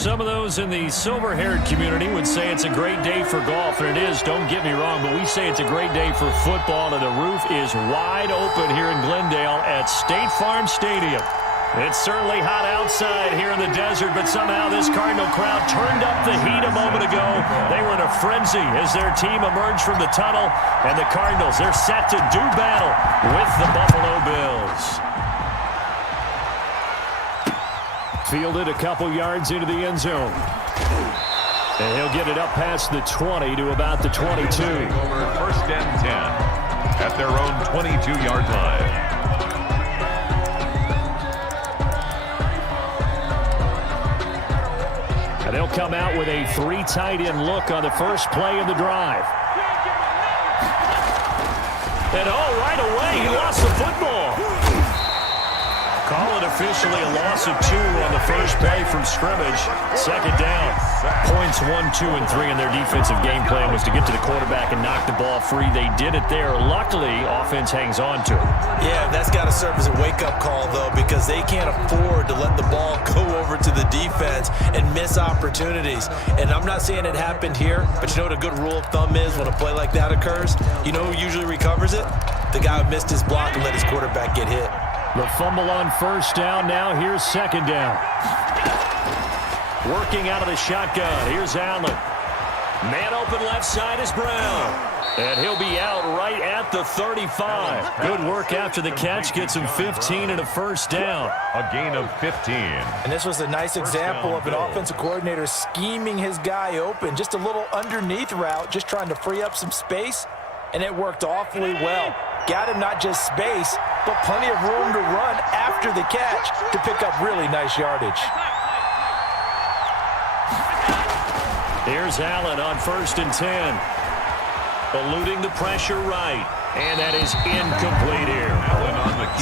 Some of those in the silver-haired community would say it's a great day for golf, and it is, don't get me wrong, but we say it's a great day for football, and the roof is wide open here in Glendale at State Farm Stadium. It's certainly hot outside here in the desert, but somehow this Cardinal crowd turned up the heat a moment ago. They were in a frenzy as their team emerged from the tunnel, and the Cardinals, they're set to do battle with the Buffalo Bills. Fielded a couple yards into the end zone. And he'll get it up past the 20 to about the 22. First and 10 at their own 22-yard line. And they'll come out with a 3 tight end look on the first play of the drive. And right away, he lost the football. Call it officially a loss of 2 on the first play from scrimmage. Second down. Points 1, 2, and 3 in their defensive game plan was to get to the quarterback and knock the ball free. They did it there. Luckily, offense hangs on to it. Yeah, that's got to serve as a wake-up call, though, because they can't afford to let the ball go over to the defense and miss opportunities. And I'm not saying it happened here, but you know what a good rule of thumb is when a play like that occurs? You know who usually recovers it? The guy who missed his block and let his quarterback get hit. The fumble on first down. Now here's second down. Working out of the shotgun. Here's Allen. Man open left side is Brown. And he'll be out right at the 35. Good work after the catch. Gets him 15 and a first down. A gain of 15. And this was a nice example of an offensive coordinator scheming his guy open. Just a little underneath route, just trying to free up some space. And it worked awfully well. Got him not just space, but plenty of room to run after the catch to pick up really nice yardage. Here's Allen on first and 10. Eluding the pressure right. And that is incomplete here.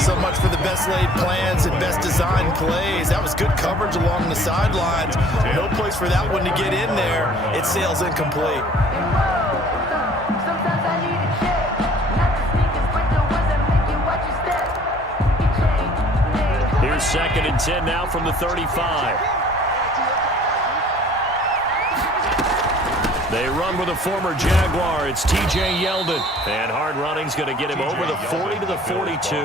So much for the best laid plans and best designed plays. That was good coverage along the sidelines. No place for that one to get in there. It sails incomplete. Here's second and 10 now from the 35. They run with a former Jaguar. It's T.J. Yeldon. And hard running's going to get him over the 40 to the 42.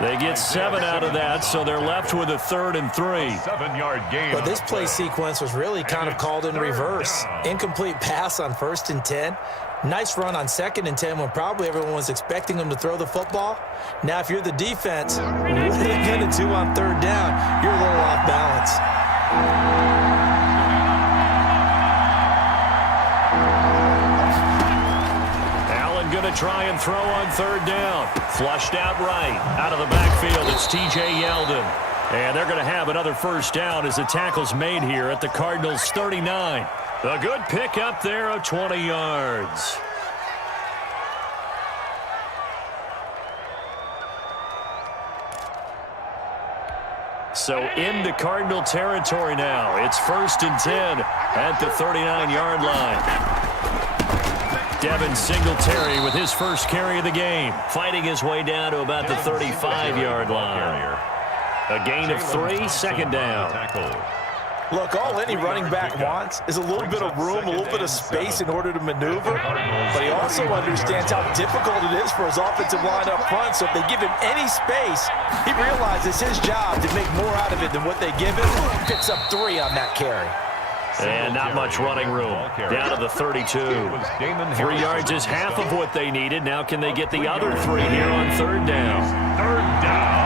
They get 7 out of that, so they're left with a 3rd and 3. 7-yard gain. But this play sequence was really kind of called in reverse. Incomplete pass on 1st and 10. Nice run on 2nd and 10 when probably everyone was expecting him to throw the football. Now, if you're the defense, what are you going to do on 3rd down? You're a little off balance. Allen going to try and throw on 3rd down. Flushed out right. Out of the backfield, it's T.J. Yeldon. And they're going to have another first down as the tackle's made here at the Cardinals' 39. A good pickup there of 20 yards. So into Cardinal territory now. It's 1st and 10 at the 39-yard line. Devin Singletary with his first carry of the game, fighting his way down to about the 35-yard line. A gain of 3, second down. Look, all any running back wants is a little bit of room, a little bit of space in order to maneuver. But he also understands how difficult it is for his offensive line up front. So if they give him any space, he realizes his job to make more out of it than what they give him. Picks up 3 on that carry. And not much running room. Down to the 32. 3 yards is half of what they needed. Now can they get the other 3 here on 3rd down? 3rd down.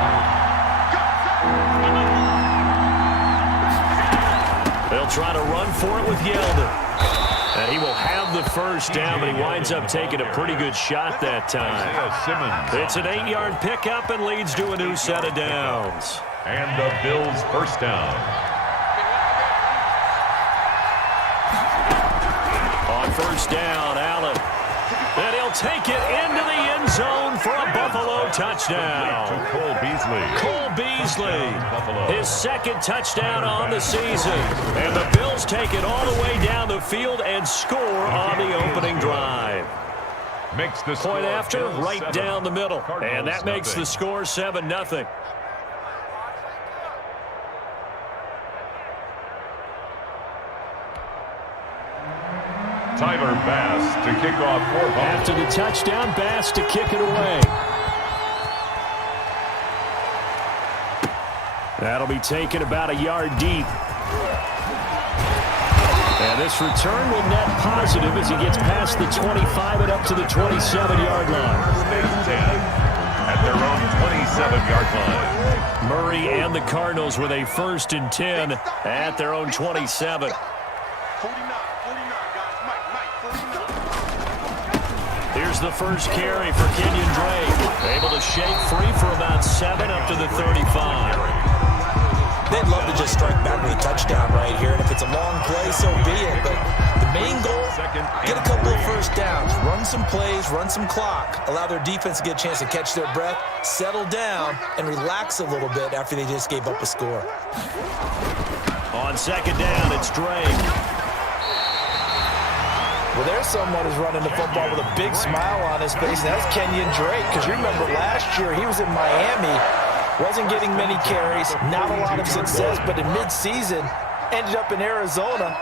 They'll try to run for it with Yeldon. And he will have the first down, but he winds up taking a pretty good shot that time. It's an 8-yard pickup and leads to a new set of downs. And the Bills' first down. On first down, Allen. And he'll take it into the end zone for a Buffalo touchdown. To Cole Beasley. Cole Beasley, his 2nd touchdown on the season. And the Bills take it all the way down the field and score on the opening drive. Makes the Point after, right down the middle. And that makes the score 7-0. Tyler Bass to kick off for Buffalo. After the touchdown, Bass to kick it away. That'll be taken about a yard deep. And this return will net positive as he gets past the 25 and up to the 27-yard line. At their own 27-yard line. Murray and the Cardinals with a 1st and 10 at their own 27. Here's the first carry for Kenyon Drake. Able to shake free for about 7 up to the 35. They'd love to just strike back with a touchdown right here, and if it's a long play, so be it. But the main goal, get a couple of first downs, run some plays, run some clock, allow their defense to get a chance to catch their breath, settle down, and relax a little bit after they just gave up a score. On 2nd down, it's Drake. Well, there's someone who's running the football with a big smile on his face, and that's Kenyon Drake, because you remember last year he was in Miami. Wasn't getting many carries, not a lot of success, but in midseason, ended up in Arizona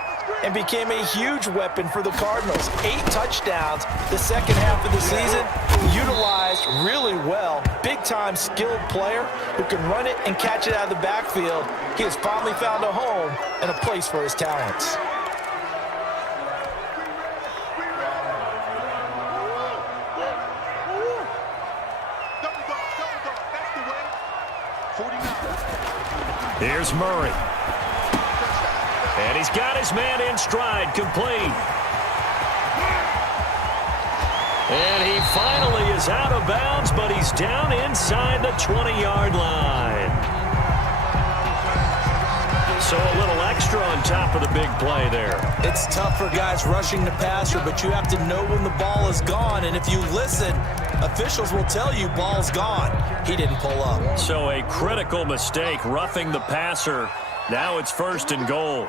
and became a huge weapon for the Cardinals. 8 touchdowns the second half of the season, utilized really well. Big-time skilled player who can run it and catch it out of the backfield. He has finally found a home and a place for his talents. Here's Murray. And he's got his man in stride, complete. And he finally is out of bounds, but he's down inside the 20-yard line. So a little extra on top of the big play there. It's tough for guys rushing the passer, but you have to know when the ball is gone. And if you listen, officials will tell you ball's gone. He didn't pull up. So a critical mistake, roughing the passer. Now it's 1st and goal.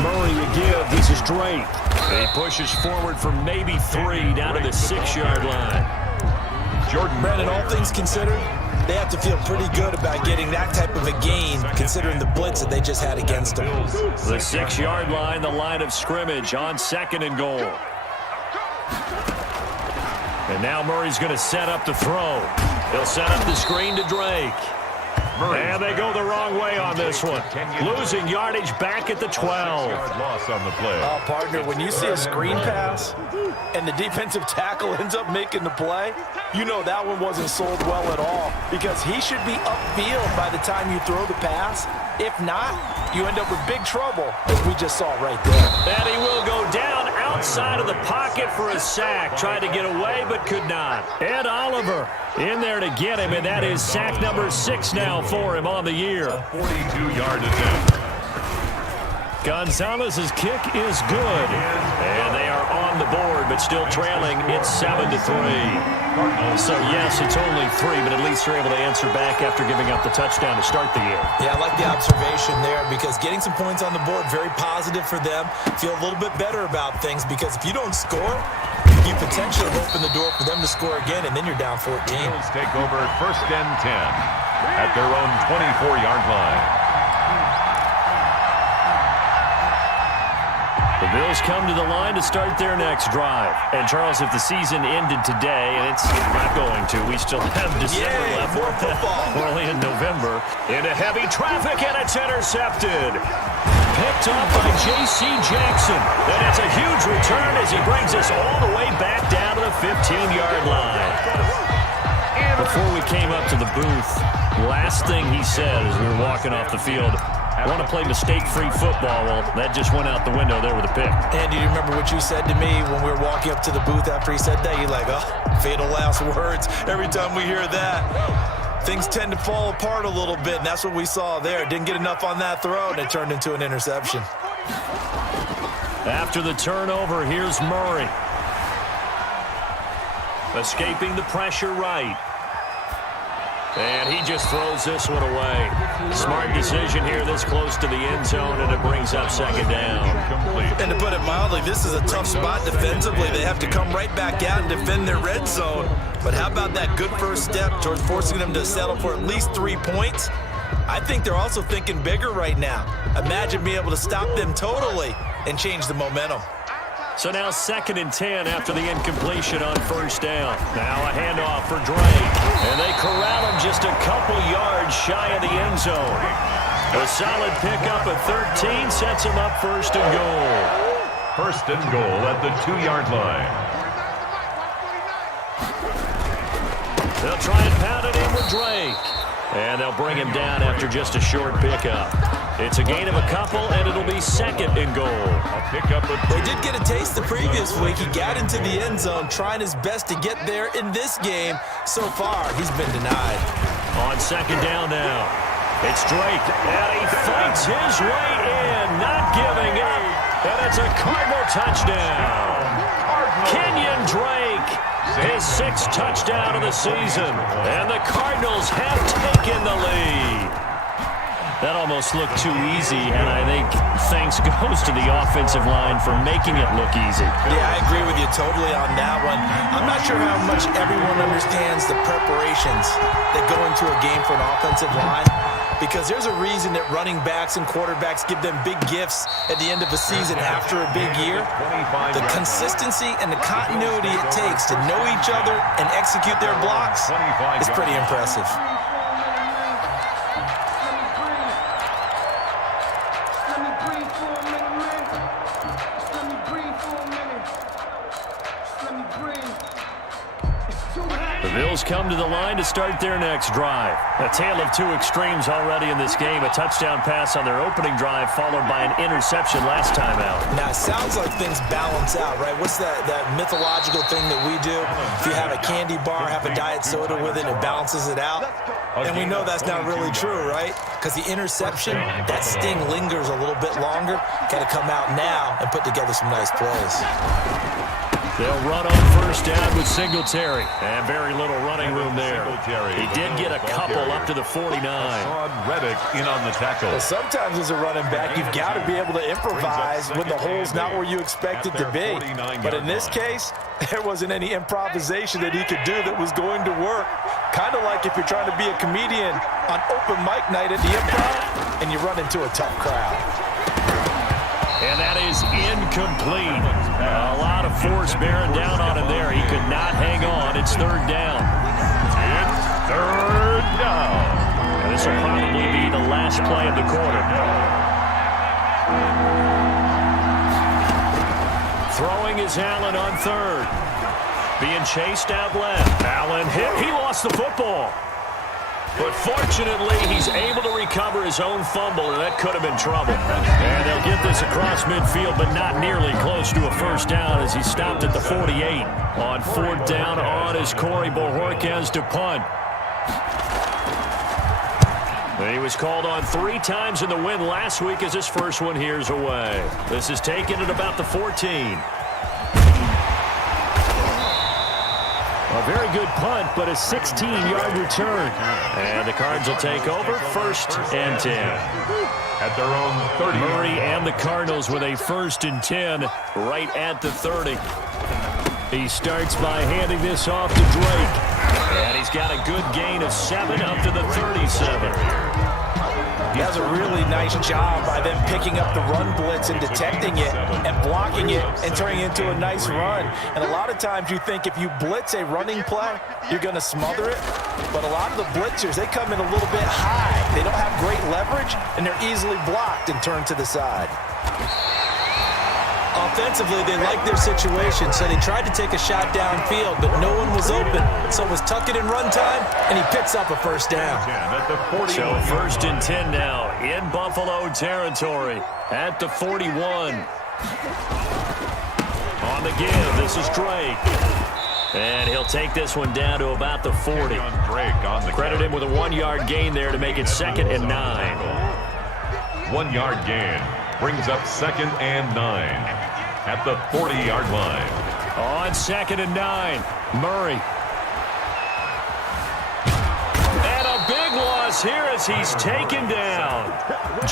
Murray again. This is Drake. He pushes forward for maybe 3 down to the 6-yard line. Jordan, Brandon, all things considered, they have to feel pretty good about getting that type of a gain, considering the blitz that they just had against them. The 6-yard line, the line of scrimmage on 2nd and goal. And now Murray's going to set up the throw. He'll set up the screen to Drake. And they go the wrong way on this one. Losing yardage back at the 12. Loss on the play. Partner, when you see a screen pass and the defensive tackle ends up making the play, you know that one wasn't sold well at all, because he should be upfield by the time you throw the pass. If not, you end up with big trouble, as we just saw right there. And he will go down outside of the pocket for a sack. Tried to get away, but could not. Ed Oliver in there to get him, and that is sack number 6 now for him on the year. 42-yard attempt. Gonzalez's kick is good. And they are on the board, but still trailing. It's 7-3. So, yes, it's only 3, but at least they're able to answer back after giving up the touchdown to start the year. Yeah, I like the observation there, because getting some points on the board, very positive for them. Feel a little bit better about things, because if you don't score, you potentially open the door for them to score again, and then you're down 14. Bills take over at 1st and 10 at their own 24-yard line. The Bills come to the line to start their next drive. And, Charles, if the season ended today, and it's not going to, we still have December left. More football. We're only in November. Into heavy traffic, and it's intercepted. Picked up by J.C. Jackson. And it's a huge return as he brings us all the way back down to the 15-yard line. Before we came up to the booth, last thing he said as we were walking off the field, I want to play mistake-free football. Well, that just went out the window there with a pick. And do you remember what you said to me when we were walking up to the booth after he said that? You're like, oh, fatal last words. Every time we hear that, things tend to fall apart a little bit, and that's what we saw there. Didn't get enough on that throw, and it turned into an interception. After the turnover, here's Murray. Escaping the pressure right. And he just throws this one away. Smart decision here this close to the end zone, and it brings up 2nd down. And to put it mildly, this is a tough spot defensively. They have to come right back out and defend their red zone. But how about that good first step towards forcing them to settle for at least 3 points? I think they're also thinking bigger right now. Imagine being able to stop them totally and change the momentum. So now 2nd and 10 after the incompletion on first down. Now a handoff for Drake. And they corral him just a couple yards shy of the end zone. A solid pickup of 13 sets him up 1st and goal. 1st and goal at the 2-yard line. They'll try and pound it in with Drake. And they'll bring him down after just a short pickup. It's a gain of a couple, and it'll be 2nd and goal. They did get a taste the previous week. He got into the end zone trying his best to get there in this game. So far, he's been denied. On 2nd down now, it's Drake, and he fights his way in, not giving up, and it's a Cardinal touchdown. Kenyon Drake, his 6th touchdown of the season, and the Cardinals have taken the lead. That almost looked too easy, and I think thanks goes to the offensive line for making it look easy. Yeah, I agree with you totally on that one. I'm not sure how much everyone understands the preparations that go into a game for an offensive line, because there's a reason that running backs and quarterbacks give them big gifts at the end of a season after a big year. The consistency and the continuity it takes to know each other and execute their blocks is pretty impressive. Bills come to the line to start their next drive. A tale of two extremes already in this game. A touchdown pass on their opening drive followed by an interception last time out. Now, it sounds like things balance out, right? What's that mythological thing that we do? If you have a candy bar, have a diet soda with it, it balances it out. And we know that's not really true, right? Because the interception, that sting lingers a little bit longer. Got to come out now and put together some nice plays. They'll run on first down with Singletary. And very little running room there. He did get a couple up to the 49. Reddick in on the tackle. Well, sometimes as a running back, you've got to be able to improvise when the hole's not where you expect it to be. But in this case, there wasn't any improvisation that he could do that was going to work. Kind of like if you're trying to be a comedian on open mic night at the Improv and you run into a tough crowd. And that is incomplete. A lot of force bearing down on him there. He could not hang on. It's 3rd down. It's 3rd down. And this will probably be the last play of the quarter. Throwing is Allen on 3rd. Being chased out left. Allen hit. He lost the football. But fortunately, he's able to recover his own fumble, and that could have been trouble. And they'll get this across midfield, but not nearly close to a first down as he stopped at the 48. On 4th down on is Corey Bojorquez to punt. He was called on 3 times in the win last week as his first one here's away. This is taken at about the 14. A very good punt, but a 16-yard return. And the Cards will take over 1st and 10. At their own 30. Murray and the Cardinals with a 1st and 10 right at the 30. He starts by handing this off to Drake. And he's got a good gain of 7 up to the 37. He does a really nice job by them picking up the run blitz and detecting it and blocking it and turning it into a nice run. And a lot of times you think if you blitz a running play, you're going to smother it. But a lot of the blitzers, they come in a little bit high. They don't have great leverage, and they're easily blocked and turned to the side. Offensively, they liked their situation, so they tried to take a shot downfield, but no one was open. So it was tuck it in run time, and he picks up a first down. So 1st and 10 now in Buffalo territory at the 41. On the give, this is Drake. And he'll take this one down to about the 40. Credit him with a 1-yard gain there to make it 2nd and 9. 1-yard gain brings up 2nd and 9 at the 40-yard line. On 2nd and 9, Murray. And a big loss here as he's taken down.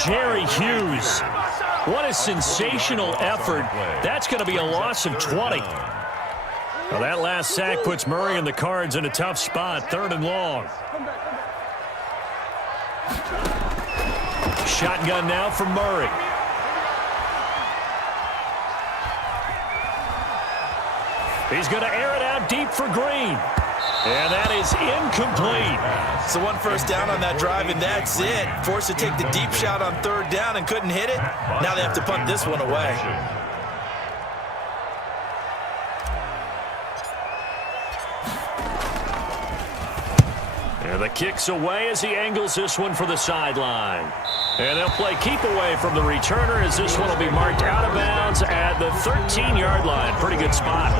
Jerry Hughes. What a sensational effort. That's going to be a loss of 20. Well, that last sack puts Murray and the Cards in a tough spot, 3rd and long. Shotgun now for Murray. He's going to air it out deep for Green. And that is incomplete. So one first down on that drive, and that's it. Forced to take the deep shot on third down and couldn't hit it. Now they have to punt this one away. And the kick's away as he angles this one for the sideline. And they'll play keep away from the returner as this one will be marked out of bounds at the 13-yard line. Pretty good spot.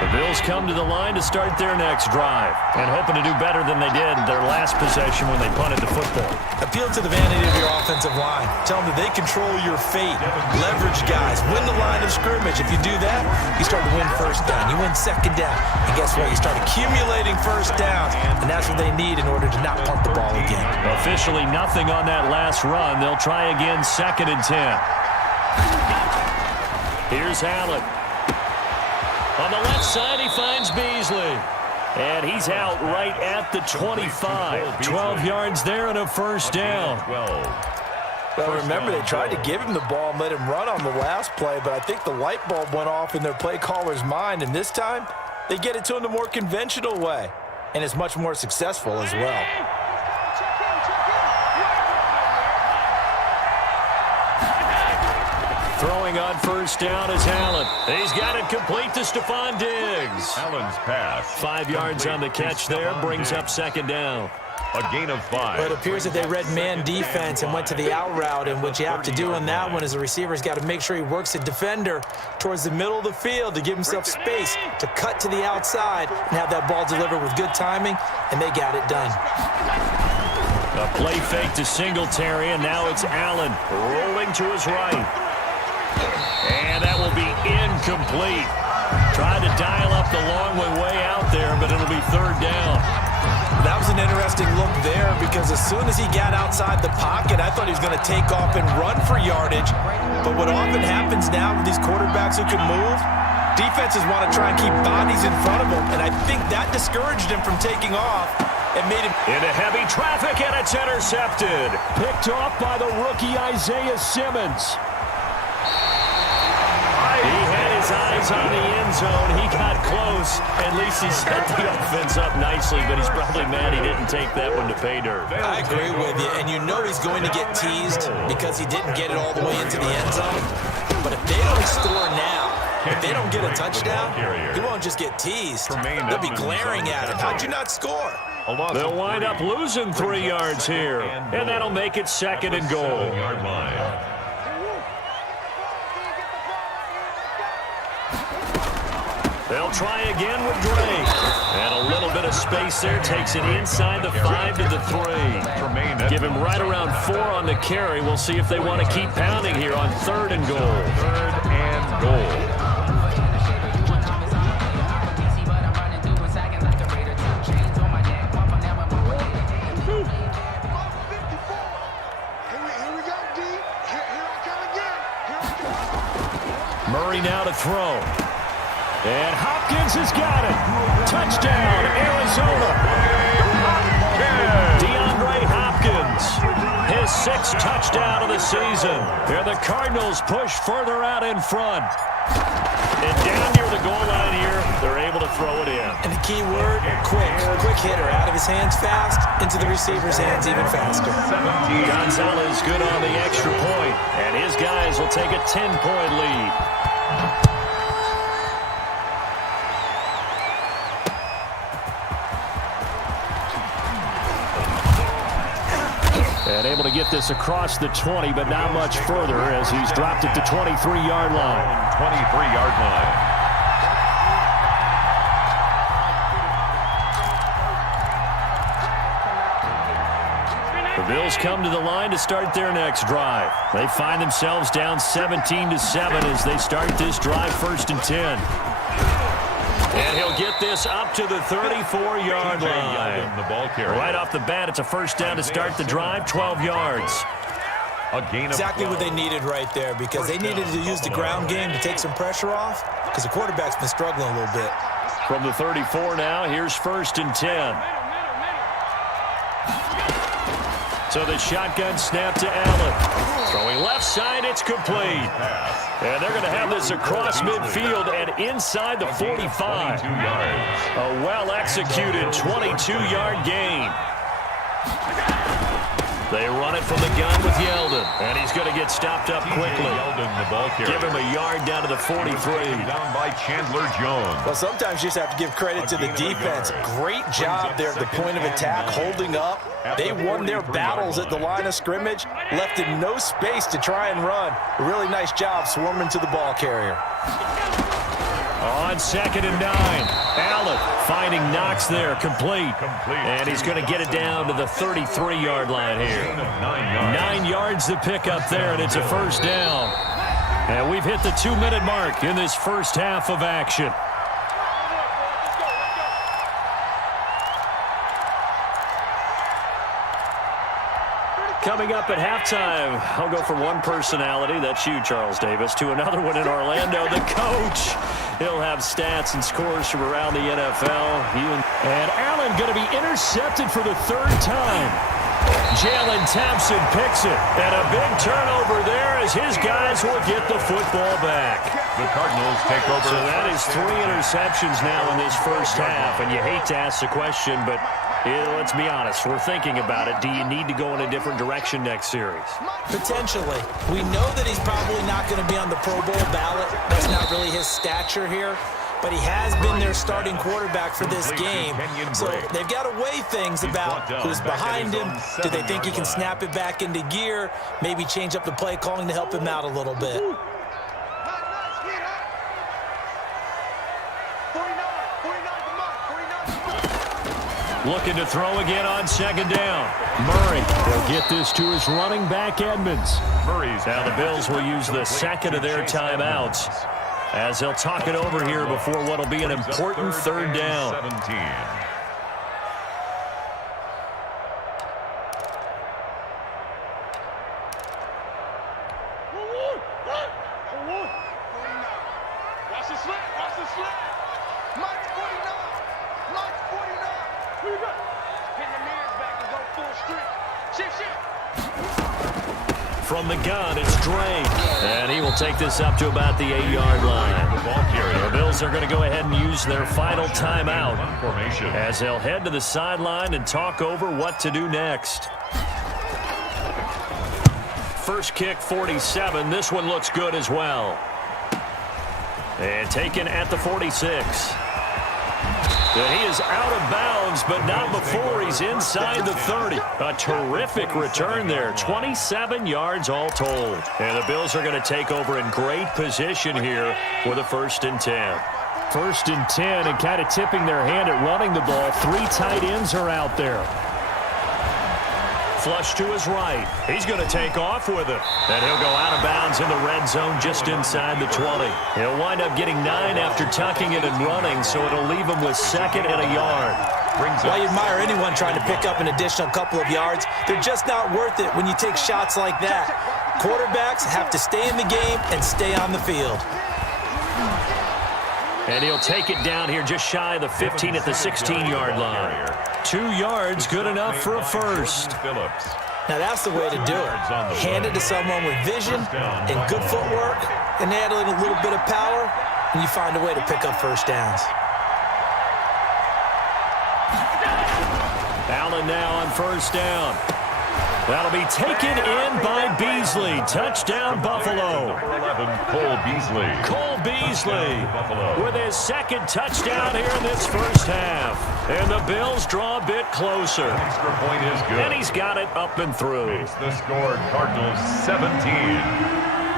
The Bills come to the line to start their next drive and hoping to do better than they did their last possession when they punted the football. Appeal to the vanity of your offensive line. Tell them that they control your fate. Leverage guys. Win the line of scrimmage. If you do that, you start to win first down. You win second down. And guess what? You start accumulating first downs. And that's what they need in order to not punt the ball again. Officially nothing on that last run. They'll try again 2nd and 10. Here's Allen. On the left side, he finds Beasley. And he's out right at the 25. 12 yards there and a first down. Well, remember, they tried to give him the ball and let him run on the last play, but I think the light bulb went off in their play caller's mind, and this time, they get it to him the more conventional way, and it's much more successful as well. Throwing on first down is Allen. He's got it complete to Stephon Diggs. Allen's pass. 5 yards on the catch there, brings up 2nd down. A gain of 5. But it appears that they read man defense and went to the out route, and what you have to do on that one is the receiver's got to make sure he works the defender towards the middle of the field to give himself space to cut to the outside and have that ball delivered with good timing, and they got it done. A play fake to Singletary, and now it's Allen rolling to his right. And that will be incomplete. Tried to dial up the long way out there, but it'll be 3rd down. That was an interesting look there because as soon as he got outside the pocket, I thought he was going to take off and run for yardage. But what often happens now with these quarterbacks who can move, defenses want to try and keep bodies in front of them, and I think that discouraged him from taking off and made him into heavy traffic, and it's intercepted. Picked off by the rookie Isaiah Simmons. He had his eyes on the end zone. He got close. At least he set the offense up nicely, but he's probably mad he didn't take that one to pay dirt. I agree with you, and you know he's going to get teased because he didn't get it all the way into the end zone. But if they don't score now, if they don't get a touchdown, he won't just get teased. They'll be glaring at him. How'd you not score? They'll wind up losing 3 yards here, and that'll make it 2nd and goal. 7-yard line. They'll try again with Drake. And a little bit of space there. Takes it inside the 5 to the 3. Give him right around 4 on the carry. We'll see if they want to keep pounding here on 3rd and goal. 3rd and goal. Murray now to throw. And Hopkins has got it. Touchdown, Arizona. DeAndre Hopkins, his 6th touchdown of the season. And the Cardinals push further out in front. And down near the goal line here, they're able to throw it in. And the key word, quick. Quick hitter. Out of his hands fast, into the receiver's hands even faster. Gonzalez good on the extra point. And his guys will take a 10-point lead. And able to get this across the 20, but not much further as he's dropped at the 23-yard line. 23-yard line. The Bills come to the line to start their next drive. They find themselves down 17-7 as they start this drive 1st and 10. And he'll get this up to the 34-yard line. The ball carrier. Right off the bat, it's a first down to start the drive, 12 yards. A gain of exactly 12. What they needed right there because they needed to use the ground game to take some pressure off because the quarterback's been struggling a little bit. From the 34 now, here's 1st and 10. So the shotgun snap to Allen. Throwing left side, it's complete. And they're going to have this across midfield and inside the 45. A well-executed 22-yard gain. They run it from the gun with Yeldon, and he's going to get stopped up quickly. Yeldon, the ball carrier. Give him a yard down to the 43. Down by Chandler Jones. Well, sometimes you just have to give credit to the defense. Great job there at the point of attack, holding up. They won their battles at the line of scrimmage, left in no space to try and run. A really nice job swarming to the ball carrier. On 2nd and 9, Allen finding Knox there, complete. And he's going to get it down to the 33-yard line here. 9 yards to pick up there, and it's a first down. And we've hit the 2-minute mark in this first half of action. Coming up at halftime, I'll go from one personality, that's you, Charles Davis, to another one in Orlando, the coach. He'll have stats and scores from around the NFL. And Allen going to be intercepted for the 3rd time. Jalen Thompson picks it, and a big turnover there as his guys will get the football back. The Cardinals take over. So that is 3 interceptions now in this first half, and you hate to ask the question, but let's be honest, we're thinking about it. Do you need to go in a different direction next series? Potentially. We know that he's probably not going to be on the Pro Bowl ballot. That's not really his stature here. But he has been their starting quarterback for this game. So they've got to weigh things about who's behind him. Do they think he can snap it back into gear? Maybe change up the play calling to help him out a little bit. Looking to throw again on 2nd down. Murray will get this to his running back, Edmonds. Now the Bills will use the 2nd of their timeouts as they'll talk it over here before what will be an important 3rd down. 17. From the gun, it's Drake. And he will take this up to about the 8-yard line. The Bills are going to go ahead and use their final timeout as they'll head to the sideline and talk over what to do next. First kick, 47. This one looks good as well. And taken at the 46. And he is out of bounds, but not before he's inside the 30. A terrific return there. 27 yards all told. And the Bills are going to take over in great position here with a 1st and 10. 1st and 10, and kind of tipping their hand at running the ball. 3 tight ends are out there. Flush to his right. He's going to take off with it. And he'll go out of bounds in the red zone just inside the 20. He'll wind up getting 9 after tucking it and running, so it'll leave him with 2nd and a yard. Well, you admire anyone trying to pick up an additional couple of yards. They're just not worth it when you take shots like that. Quarterbacks have to stay in the game and stay on the field. And he'll take it down here just shy of the 15 at the 16-yard line. 2 yards, good enough for a first. Now that's the way to do it. Hand it to someone with vision and good footwork, and add in a little bit of power, and you find a way to pick up first downs. Allen now on 1st down. That'll be taken in by Beasley. Touchdown, Buffalo. 11, Cole Beasley. Cole Beasley with his 2nd touchdown here in this first half. And the Bills draw a bit closer. Extra point is good. And he's got it up and through. It's the score, Cardinals 17.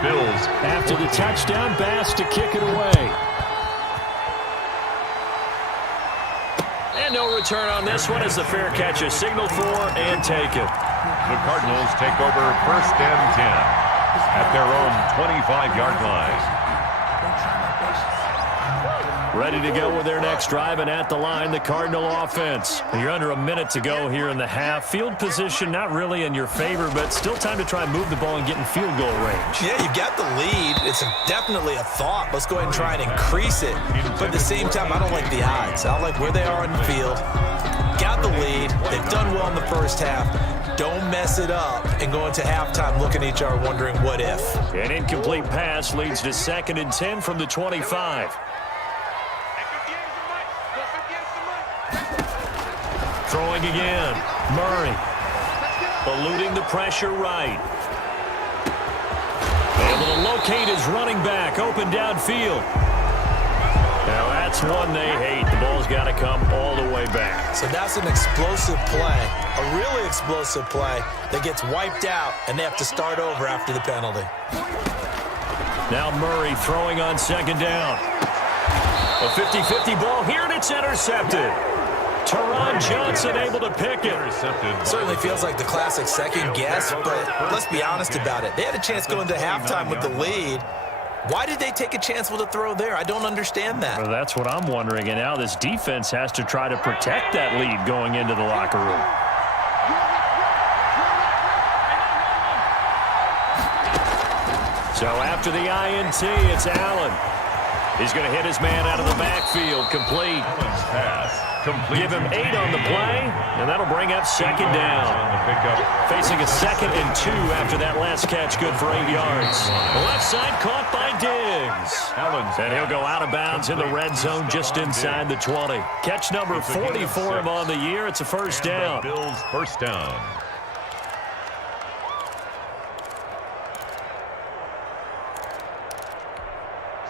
Bills. After the touchdown, Bass to kick it away. And no return on this one as the fair catch is signaled for and taken. The Cardinals take over 1st and 10 at their own 25-yard line. Ready to go with their next drive, and at the line, the Cardinal offense. You're under a minute to go here in the half. Field position not really in your favor, but still time to try and move the ball and get in field goal range. Yeah, you've got the lead. It's definitely a thought. Let's go ahead and try and increase it. But at the same time, I don't like the odds. I don't like where they are on the field. Got the lead. They've done well in the first half. Don't mess it up and go into halftime looking at each other wondering what if. An incomplete pass leads to 2nd and 10 from the 25. Throwing again. Murray. Eluding the pressure right. Able to locate his running back. Open downfield. Now that's one they hate. The ball's got to come all the way back. So that's an explosive play, a really explosive play that gets wiped out, and they have to start over after the penalty. Now Murray throwing on 2nd down. A 50-50 ball here, and it's intercepted. Teron Johnson able to pick it. Certainly feels like the classic second guess, but let's be honest about it. They had a chance going into halftime with the lead. Why did they take a chance with a throw there? I don't understand that. Well, that's what I'm wondering. And now this defense has to try to protect that lead going into the locker room. So after the INT, it's Allen. He's going to hit his man out of the backfield. Complete. Give him 8 on the play, and that'll bring up 2nd down. Facing a 2nd and 2 after that last catch, good for 8 yards. The left side caught by Diggs. And he'll go out of bounds in the red zone just inside the 20. Catch number 40 for him on the year. It's a first down. Bills first down.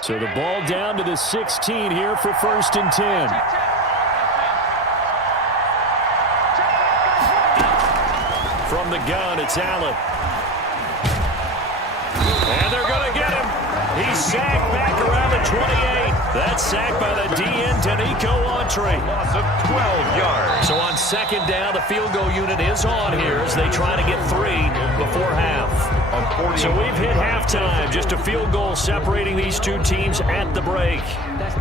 So the ball down to the 16 here for 1st and 10. From the gun, it's Allen. And they're going to get him. He's sacked back around the 28. That's sacked by the DN, Danico Autry. Loss of 12 yards. So on 2nd down, the field goal unit is on here as they try to get 3 before half. So we've hit halftime. Just a field goal separating these two teams at the break.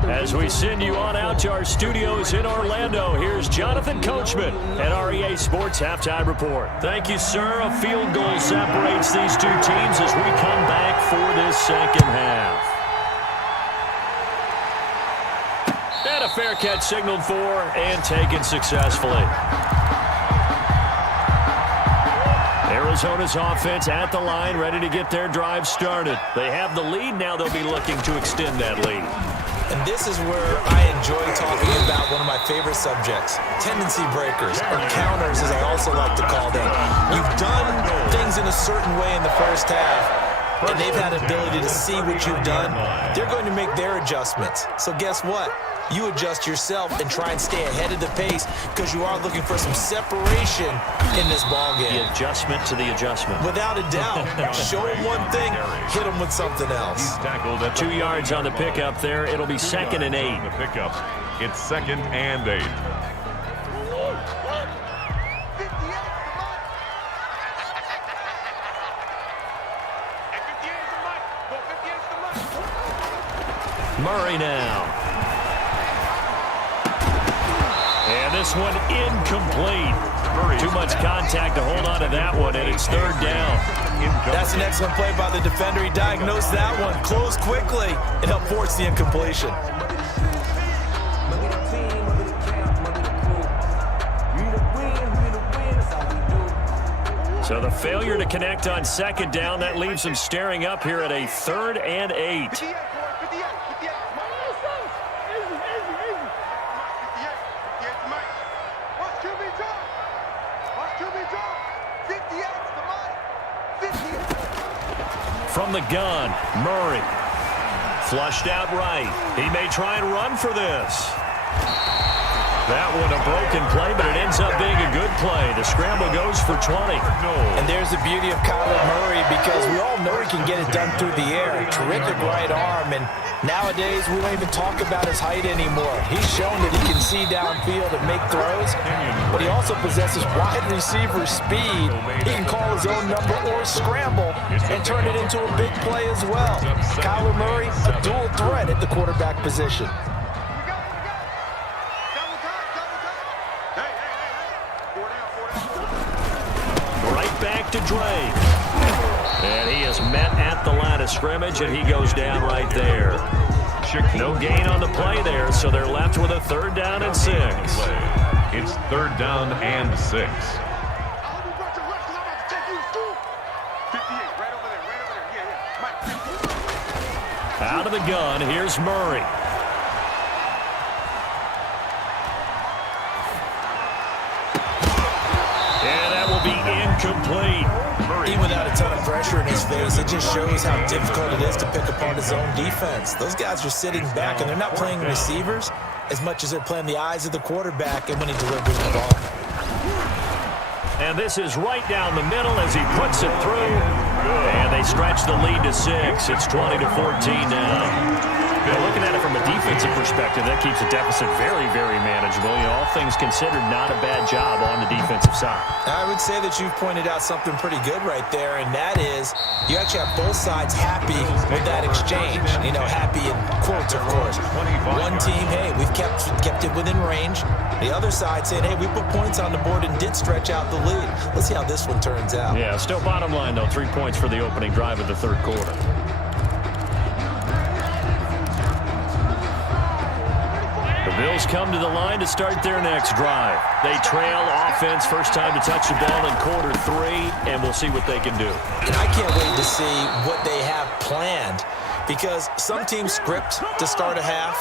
As we send you on out to our studios in Orlando, here's Jonathan Coachman at REA Sports Halftime Report. Thank you, sir. A field goal separates these two teams as we come back for this second half. And a fair catch signaled for and taken successfully. Arizona's offense at the line, ready to get their drive started. They have the lead. Now they'll be looking to extend that lead. And this is where I enjoy talking about one of my favorite subjects, tendency breakers, or counters as I also like to call them. You've done things in a certain way in the first half, and they've had ability to see what you've done. They're going to make their adjustments. So guess what? You adjust yourself and try and stay ahead of the pace because you are looking for some separation in this ball game. The adjustment to the adjustment. Without a doubt. Show them one thing, hit them with something else. 2 yards on the pickup there. It'll be 2nd and 8. The pickup. It's 2nd and 8. Murray now. And this one incomplete. Too much contact to hold on to that one, and it's 3rd down. That's an excellent play by the defender. He diagnosed that one, closed quickly, and helped force the incompletion. So the failure to connect on 2nd down, that leaves them staring up here at a 3rd and 8. From the gun, Murray. Flushed out right. He may try and run for this. That one a broken play, but it ends up being a good play. The scramble goes for 20. And there's the beauty of Kyler Murray because we all know he can get it done through the air. Terrific right arm, and nowadays we don't even talk about his height anymore. He's shown that he can see downfield and make throws, but he also possesses wide receiver speed. He can call his own number or scramble and turn it into a big play as well. Kyler Murray, a dual threat at the quarterback position. Back to Drake. And he is met at the line of scrimmage, and he goes down right there. No gain on the play there, so they're left with a 3rd down and 6. It's 3rd down and 6. of the gun. Here's Murray. And that will be incomplete. Even without a ton of pressure in his face, it just shows how difficult it is to pick apart his own defense. Those guys are sitting back, and they're not playing receivers as much as they're playing the eyes of the quarterback and when he delivers the ball. And this is right down the middle as he puts it through. And they stretch the lead to 6. It's 20-14 now. Looking at it from a defensive perspective, that keeps the deficit very, very manageable. All things considered, not a bad job on the defensive side. I would say that you've pointed out something pretty good right there, and that is you actually have both sides happy with that exchange. Happy in quotes, of course. One team, hey, we've kept it within range. The other side saying, hey, we put points on the board and did stretch out the lead. Let's see how this one turns out. Yeah, still bottom line, though, 3 points for the opening drive of the third quarter. The Bills come to the line to start their next drive. They trail offense, first time to touch the ball in quarter 3, and we'll see what they can do. And I can't wait to see what they have planned, because some teams script to start a half.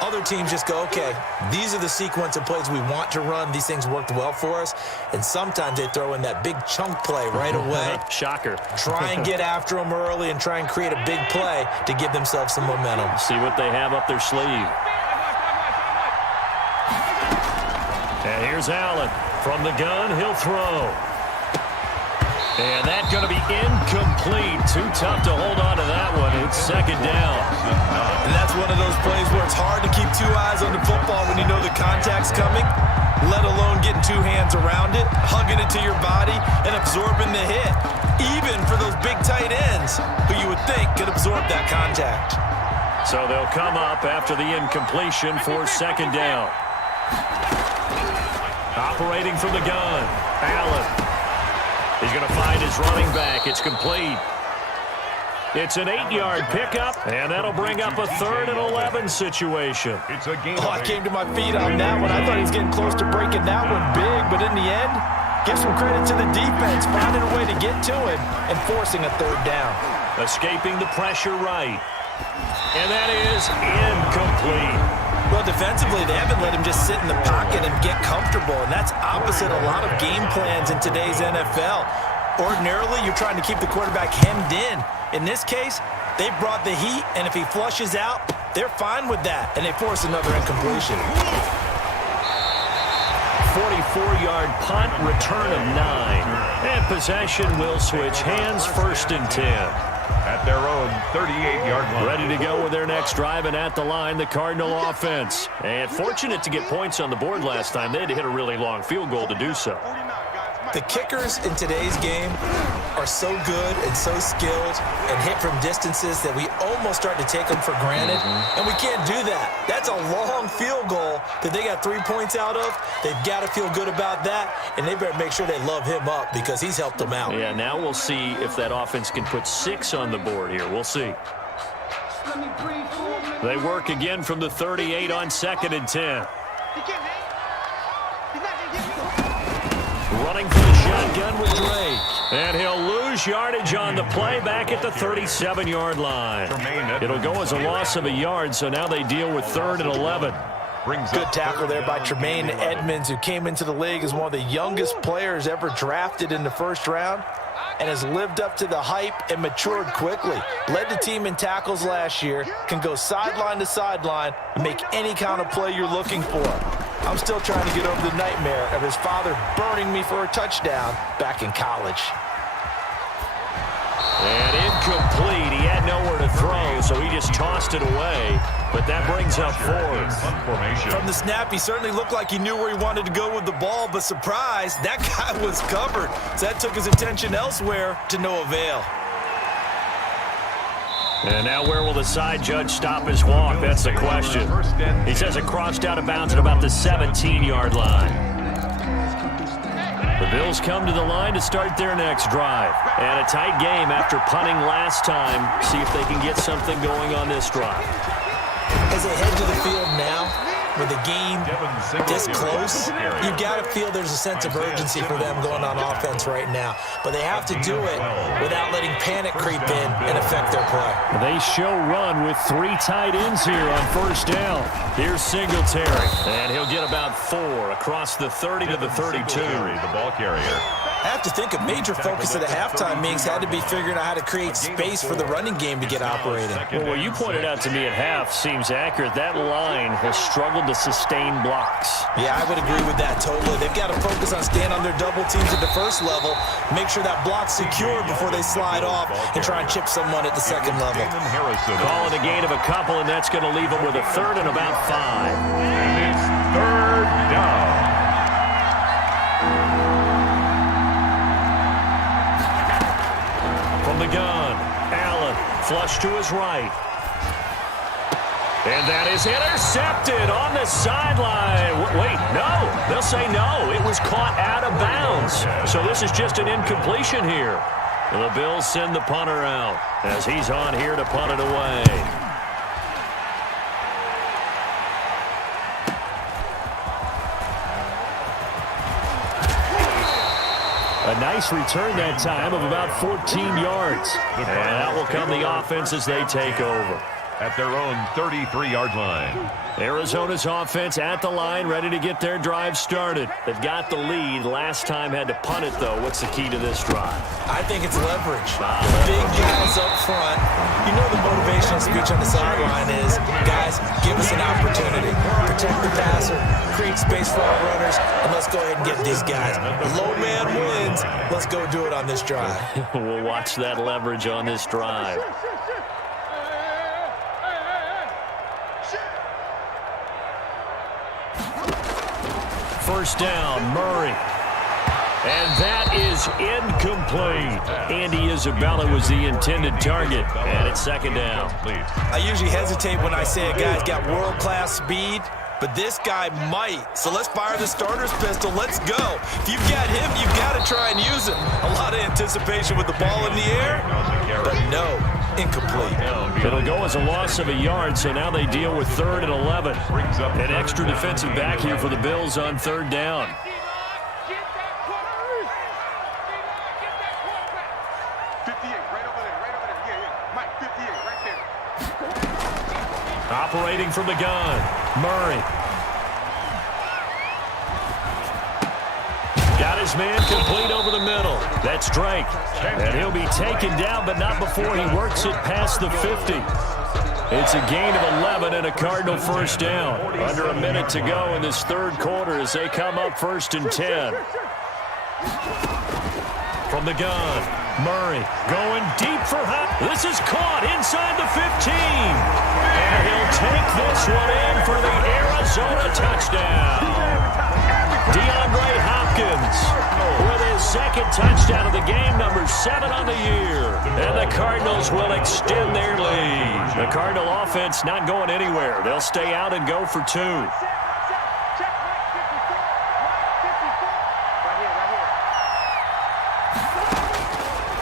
Other teams just go, okay, these are the sequence of plays we want to run. These things worked well for us. And sometimes they throw in that big chunk play right away. Shocker. Try and get after them early and try and create a big play to give themselves some momentum. See what they have up their sleeve. And here's Allen. From the gun, he'll throw. And that's going to be incomplete. Too tough to hold on to that one. It's second down. And that's one of those plays where it's hard to keep 2 eyes on the football when you know the contact's coming, let alone getting 2 hands around it, hugging it to your body, and absorbing the hit. Even for those big tight ends who you would think could absorb that contact. So they'll come up after the incompletion for second down. Operating from the gun, Allen. He's going to find his running back. It's complete. It's an 8-yard pickup, and that'll bring up a 3rd and 11 situation. It's a game. I came to my feet on that one. I thought he was getting close to breaking that one big, but in the end, give some credit to the defense, finding a way to get to him and forcing a 3rd down. Escaping the pressure right. And that is incomplete. Well, defensively, they haven't let him just sit in the pocket and get comfortable, and that's opposite a lot of game plans in today's NFL. Ordinarily, you're trying to keep the quarterback hemmed in. In this case, they brought the heat, and if he flushes out, they're fine with that, and they force another incompletion. 44-yard punt, return of 9. And possession will switch hands, 1st and 10. At their own 38-yard line. Ready to go with their next drive, and at the line, the Cardinal offense. And fortunate to get points on the board last time. They had to hit a really long field goal to do so. The kickers in today's game are so good and so skilled and hit from distances that we almost start to take them for granted, and we can't do that. That's a long field goal that they got 3 points out of. They've got to feel good about that, and they better make sure they love him up because he's helped them out. Yeah, now we'll see if that offense can put 6 on the board here. We'll see. They work again from the 38 on 2nd and 10. Running for the shotgun with Drake. And he'll lose yardage on the play back at the 37-yard line. It'll go as a loss of a yard, so now they deal with 3rd and 11. Good tackle there by Tremaine Edmonds, who came into the league as one of the youngest players ever drafted in the 1st round and has lived up to the hype and matured quickly. Led the team in tackles last year, can go sideline to sideline and make any kind of play you're looking for. I'm still trying to get over the nightmare of his father burning me for a touchdown back in college. And incomplete. He had nowhere to throw, so he just tossed it away. But that brings up 4th. From the snap, he certainly looked like he knew where he wanted to go with the ball, but surprise, that guy was covered. So that took his attention elsewhere to no avail. And now where will the side judge stop his walk? That's the question. He says it crossed out of bounds at about the 17-yard line. The Bills come to the line to start their next drive. And a tight game after punting last time. See if they can get something going on this drive. As they head to the field now, with a game this close, you've got to feel there's a sense of urgency for them going on offense right now. But they have to do it without letting panic creep in and affect their play. They show run with 3 tight ends here on first down. Here's Singletary, and he'll get about 4 across the 30 to the 32. The ball carrier. I have to think a major focus at the halftime means had to be figuring out how to create space for the running game to get operating. Well, what you pointed out to me at half seems accurate. That line has struggled to sustain blocks. Yeah, I would agree with that totally. They've got to focus on staying on their double teams at the first level, make sure that block's secure before they slide off and try and chip someone at the second level. Call it a gain of a couple, and that's going to leave them with a third and about 5. And it's third down. From the gun, Allen, flush to his right. And that is intercepted on the sideline. Wait, no. They'll say no. It was caught out of bounds. So this is just an incompletion here. The Bills send the punter out as he's on here to punt it away. A nice return that time of about 14 yards. And out will come the offense as they take over. At their own 33-yard line. Arizona's offense at the line, ready to get their drive started. They've got the lead. Last time had to punt it, though. What's the key to this drive? I think it's leverage. Big guys up front. You know the motivational speech on the sideline is, guys, give us an opportunity. Protect the passer, create space for our runners, and let's go ahead and get these guys. Low man wins. Let's go do it on this drive. We'll watch that leverage on this drive. First down, Murray. And that is incomplete. Andy Isabella was the intended target. And it's second down. I usually hesitate when I say a guy's got world-class speed, but this guy might. So let's fire the starter's pistol. Let's go. If you've got him, you've got to try and use him. A lot of anticipation with the ball in the air, but no, incomplete. It'll go as a loss of a yard, so now they deal with 3rd and 11. An extra defensive back here for the Bills on 3rd down. Operating from the gun, Murray. Got his man complete over the middle. That's Drake. And he'll be taken down, but not before he works it past the 50. It's a gain of 11 and a Cardinal first down. Under a minute to go in this 3rd quarter as they come up 1st and 10. From the gun, Murray going deep for hot. This is caught inside the 15. And he'll take this one in for the Arizona touchdown. DeAndre Hopkins with his 2nd touchdown of the game, number 7 on the year. And the Cardinals will extend their lead. The Cardinal offense not going anywhere. They'll stay out and go for 2.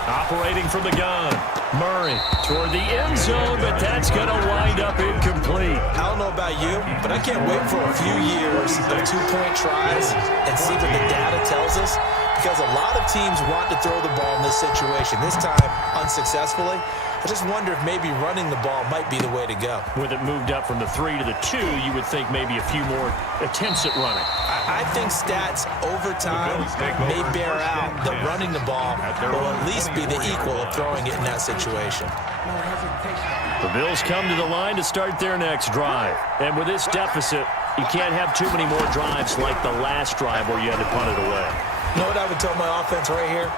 Operating from the gun, Murray toward the end zone, but that's going to wind up incomplete. I don't know about you, but I can't wait for a few years of 2-point tries and see what the data tells us, because a lot of teams want to throw the ball in this situation, this time unsuccessfully. I just wonder if maybe running the ball might be the way to go. With it moved up from the 3 to the 2, you would think maybe a few more attempts at running. I think stats over time may bear out that running the ball will at least be the equal of throwing it in that situation. The Bills come to the line to start their next drive. And with this deficit, you can't have too many more drives like the last drive where you had to punt it away. You know what I would tell my offense right here?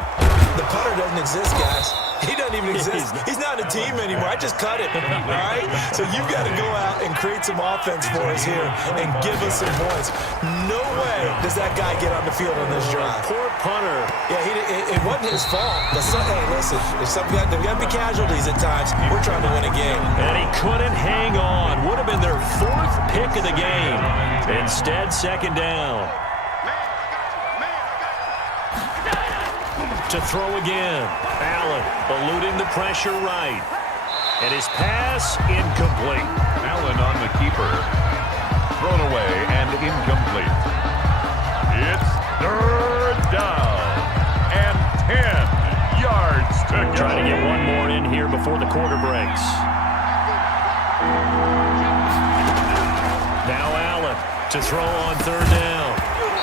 The punter doesn't exist, guys. He doesn't even exist. He's not a team anymore. I just cut it, all right? So you've got to go out and create some offense for us here and give us some points. No way does that guy get on the field on this drive. Poor punter. Yeah, it wasn't his fault. But hey, listen, there's got to be casualties at times. We're trying to win a game. And he couldn't hang on. Would have been their 4th pick of the game. Instead, 2nd down. To throw again. Allen eluding the pressure right. And his pass incomplete. Allen on the keeper. thrown away and incomplete. It's third down and 10 yards to go. Trying to get one more in here before the quarter breaks. Now Allen to throw on third down.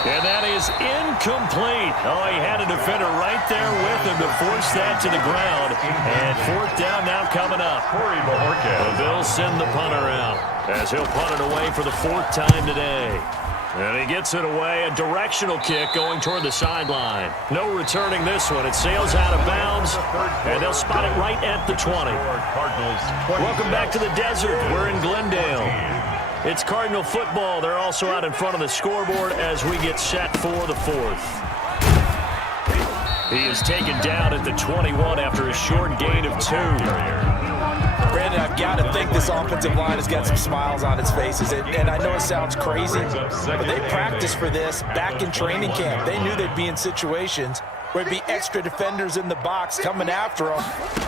And that is incomplete. Oh, he had a defender right there with him to force that to the ground. And fourth down now coming up. The Bills send the punter out as he'll punt it away for the fourth time today. And he gets it away, a directional kick going toward the sideline. No returning this one. It sails out of bounds, and they'll spot it right at the 20. Welcome back to the desert. We're in Glendale. It's Cardinal football. They're also out in front of the scoreboard as we get set for the fourth. He is taken down at the 21 after a short gain of 2. Brandon, I've got to think this offensive line has got some smiles on its faces. And I know it sounds crazy, but they practiced for this back in training camp. They knew they'd be in situations where there'd be extra defenders in the box coming after them,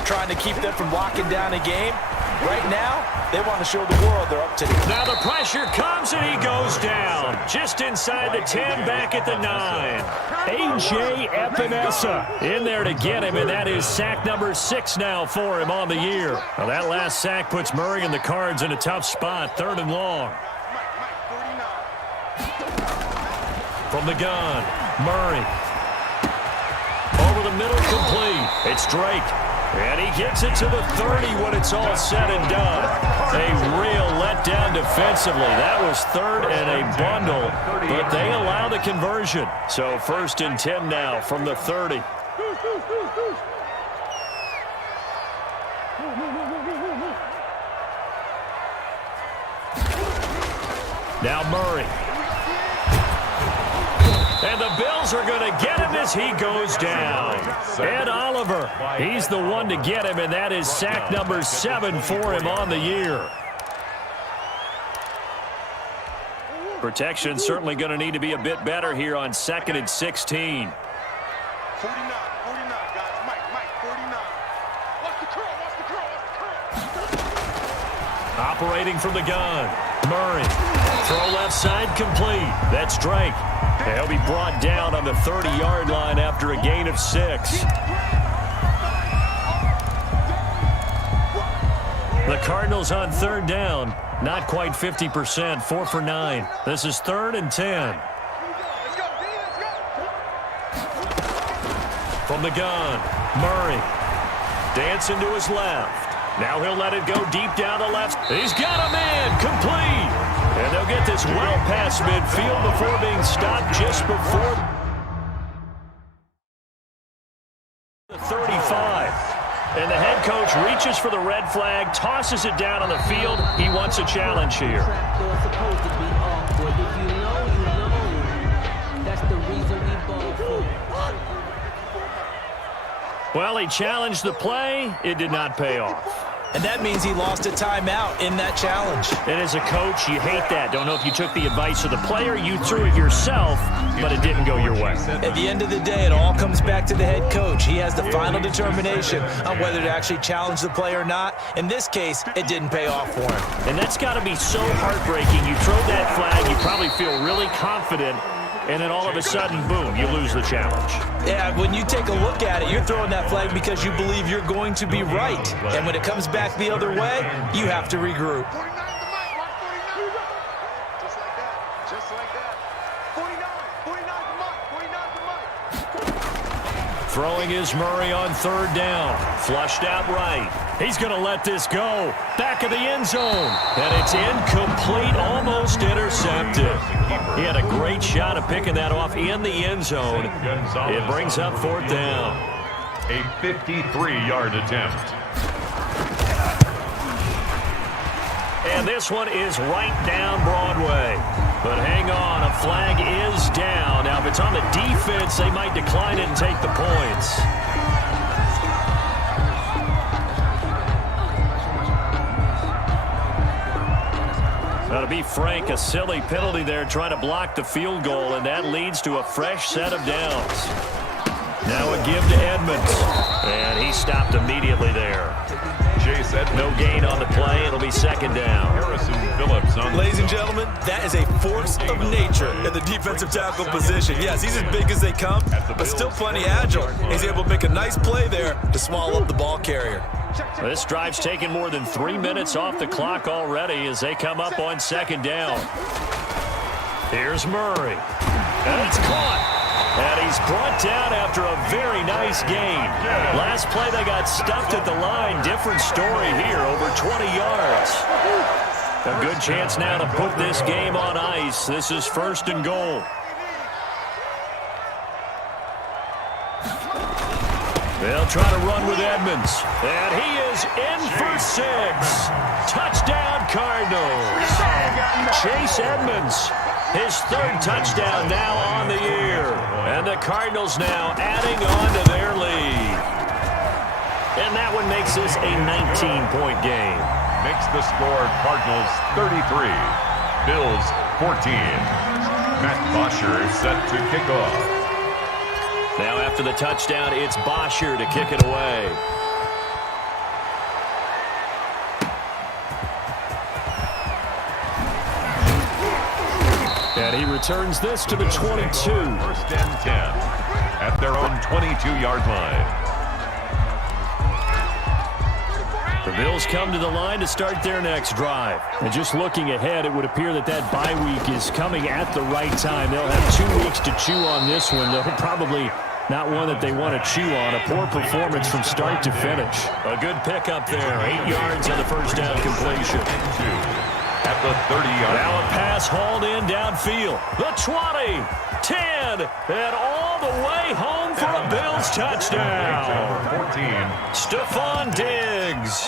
trying to keep them from locking down a game. Right now, they want to show the world they're up to it. Now the pressure comes and he goes down. Just inside the 10, back at the 9. A.J. Epinesa in there to get him, and that is sack number 6 now for him on the year. Now that last sack puts Murray and the Cards in a tough spot, 3rd and long. From the gun, Murray. Over the middle, complete. It's Drake. And he gets it to the 30 when it's all said and done. A real letdown defensively. That was 3rd and a bundle, but they allow the conversion. So 1st and 10 now from the 30. Now Murray. And the Bills are going to get him as he goes down. Ed Oliver, he's the one to get him, and that is sack number 7 for him on the year. Protection certainly going to need to be a bit better here on 2nd and 16. 49, guys. Mike, 49. Watch the curl. Operating from the gun. Murray. Throw left side complete. That's Drake. He'll be brought down on the 30-yard line after a gain of 6. The Cardinals on 3rd down. Not quite 50%. 4 for 9. This is 3rd and 10. From the gun, Murray. Dancing to his left. Now he'll let it go deep down the left. He's got a man, complete. And they'll get this well past midfield before being stopped just before the 35. And the head coach reaches for the red flag, tosses it down on the field. He wants a challenge here. Well, he challenged the play. It did not pay off. And that means he lost a timeout in that challenge. And as a coach, you hate that. Don't know if you took the advice of the player, you threw it yourself, but it didn't go your way. At the end of the day, it all comes back to the head coach. He has the final determination on whether to actually challenge the play or not. In this case, it didn't pay off for him. And that's got to be so heartbreaking. You throw that flag, you probably feel really confident, and then all of a sudden, boom, you lose the challenge. Yeah, when you take a look at it, you're throwing that flag because you believe you're going to be right. And when it comes back the other way, you have to regroup. 49 to Mike, 49. Just like that. 49 to Mike. Throwing is Murray on 3rd down. Flushed out right. He's going to let this go. Back of the end zone. And it's incomplete, almost intercepted. He had a great shot of picking that off in the end zone. It brings up 4th down. A 53-yard attempt. And this one is right down Broadway. But hang on, a flag is down. Now, if it's on the defense, they might decline it and take the points. Now, to be frank, a silly penalty there trying to block the field goal, and that leads to a fresh set of downs. Now a give to Edmonds, and he stopped immediately there. Chase Edmonds. No gain on the play. It'll be second down. Harrison Phillips on. Ladies and gentlemen, that is a force of nature in the defensive tackle position. Yes, he's as big as they come, but still plenty agile. He's able to make a nice play there to swallow up the ball carrier. This drive's taken more than 3 minutes off the clock already as they come up on second down. Here's Murray. And it's caught. And he's brought down after a very nice gain. Last play they got stuffed at the line. Different story here, over 20 yards. A good chance now to put this game on ice. This is first and goal. They'll try to run with Edmonds. And he is in for 6. Touchdown, Cardinals. Chase Edmonds, his 3rd touchdown now on the year. And the Cardinals now adding on to their lead. And that one makes this a 19-point game. Makes the score Cardinals 33, Bills 14. Matt Bosher is set to kick off. Now after the touchdown, it's Bosher to kick it away. And he returns this to the 22. First and 10 at their own 22-yard line. The Bills come to the line to start their next drive. And just looking ahead, it would appear that that bye week is coming at the right time. They'll have 2 weeks to chew on this one. They'll probably not one that they want to chew on. A poor performance from start to finish. A good pickup there. 8 yards on the first down completion. At the 30-yard line. Now a pass hauled in downfield. The 20, 10, and all the way home for a Bills touchdown. 14. Stephon Diggs,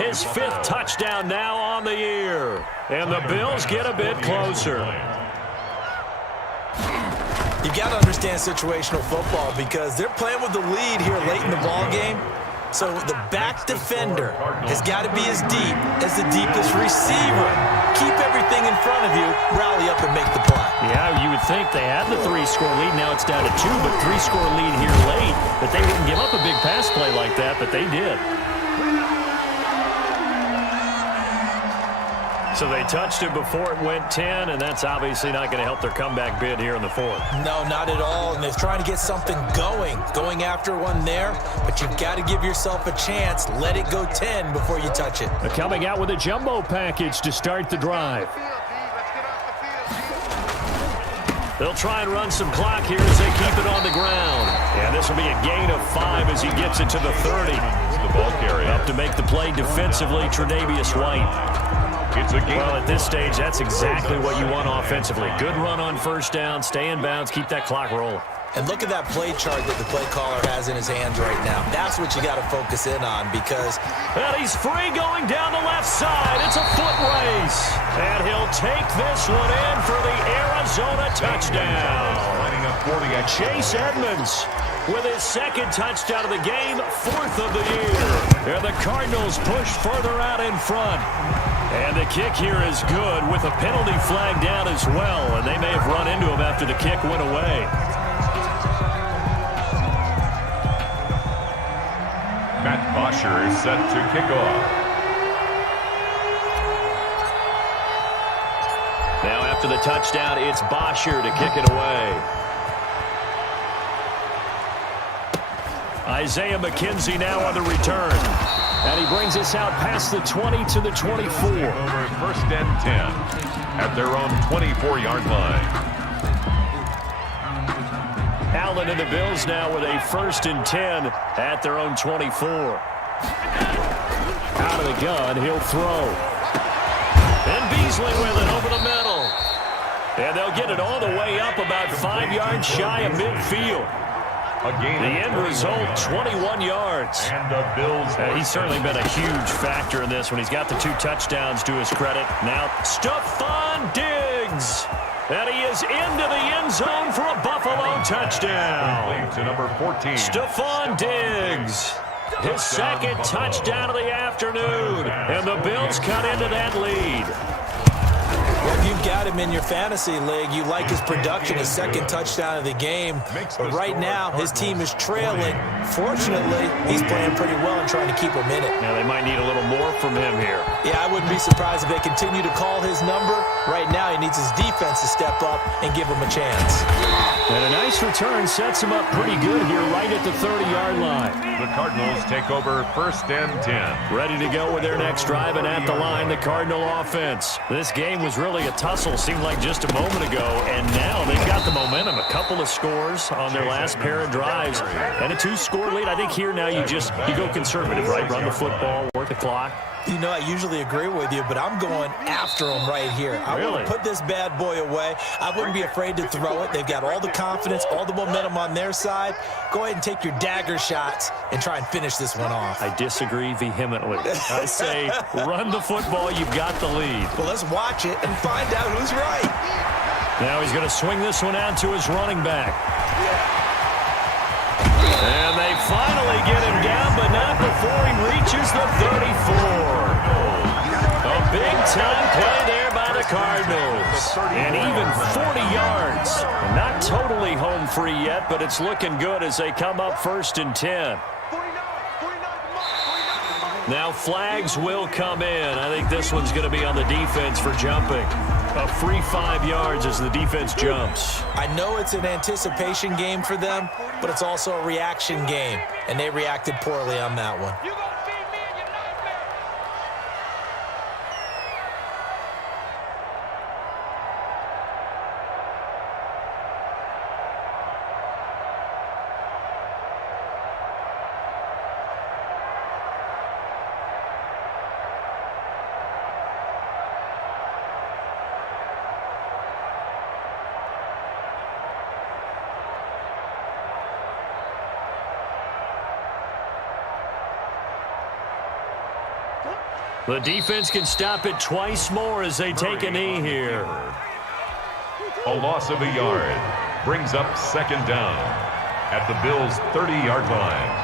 his 5th touchdown now on the year. And the Bills get a bit closer. You've got to understand situational football because they're playing with the lead here late in the ball game. So the back defender has got to be as deep as the deepest receiver. Keep everything in front of you, rally up and make the play. Yeah, you would think they had the 3-score lead. Now it's down to 2, but 3-score lead here late. That they wouldn't give up a big pass play like that, but they did. So they touched it before it went 10, and that's obviously not going to help their comeback bid here in the 4th. No, not at all, and they're trying to get something going after one there, but you've got to give yourself a chance. Let it go 10 before you touch it. They're coming out with a jumbo package to start the drive. They'll try and run some clock here as they keep it on the ground. And this will be a gain of 5 as he gets it to the 30. The ball carrier. Up to make the play defensively, Tre'Davious White. It's a game. Well, at this stage, that's exactly what you want offensively. Good run on first down, stay in bounds, keep that clock rolling. And look at that play chart that the play caller has in his hands right now. That's what you got to focus in on because... And he's free going down the left side. It's a foot race. And he'll take this one in for the Arizona touchdown. Chase Edmonds with his 2nd touchdown of the game, 4th of the year. And the Cardinals push further out in front. And the kick here is good with a penalty flag down as well. And they may have run into him after the kick went away. Matt Bosher is set to kick off. Now after the touchdown, it's Bosher to kick it away. Isaiah McKenzie now on the return. And he brings us out past the 20 to the 24. Over first and 10 at their own 24-yard line. Allen and the Bills now with a 1st and 10 at their own 24. Out of the gun, he'll throw. And Beasley with it over the middle. And they'll get it all the way up about 5 yards shy of midfield. The end result, 21 yards. And the Bills. He's certainly been a huge factor in this when he's got the 2 touchdowns to his credit. Now, Stephon Diggs. And he is into the end zone for a Buffalo touchdown. To number 14. Stephon Diggs. His 2nd touchdown of the afternoon. And the Bills cut into that lead. Well, if you've got him in your fantasy league, you like his production, his second touchdown of the game. But right now, his team is trailing. Fortunately, he's playing pretty well and trying to keep him in it. Now, they might need a little more from him here. Yeah, I wouldn't be surprised if they continue to call his number. Right now, he needs his defense to step up and give him a chance. And a nice return sets him up pretty good here right at the 30-yard line. The Cardinals take over 1st and 10. Ready to go with their next drive, and at the line, the Cardinal offense. This game was really a tussle, seemed like just a moment ago, and now they've got the momentum. A couple of scores on their last pair of drives, and a 2-score lead. I think here now you go conservative, right? Run the football, work the clock. You know, I usually agree with you, but I'm going after him right here. I want to put this bad boy away. I wouldn't be afraid to throw it. They've got all the confidence, all the momentum on their side. Go ahead and take your dagger shots and try and finish this one off. I disagree vehemently. I say run the football. You've got the lead. Well, let's watch it and find out who's right. Now he's going to swing this one out to his running back. And they finally get him down, but not before he reaches the 34. A big-time play there by the Cardinals. And even 40 yards. Not totally home free yet, but it's looking good as they come up 1st and 10. Now flags will come in. I think this one's going to be on the defense for jumping. A free 5 yards as the defense jumps. I know it's an anticipation game for them, but it's also a reaction game, and they reacted poorly on that one. The defense can stop it twice more as they take a knee here. A loss of a yard brings up 2nd down at the Bills' 30-yard line.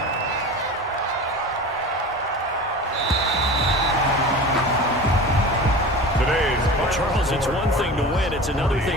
Charles, it's one thing to win. It's another thing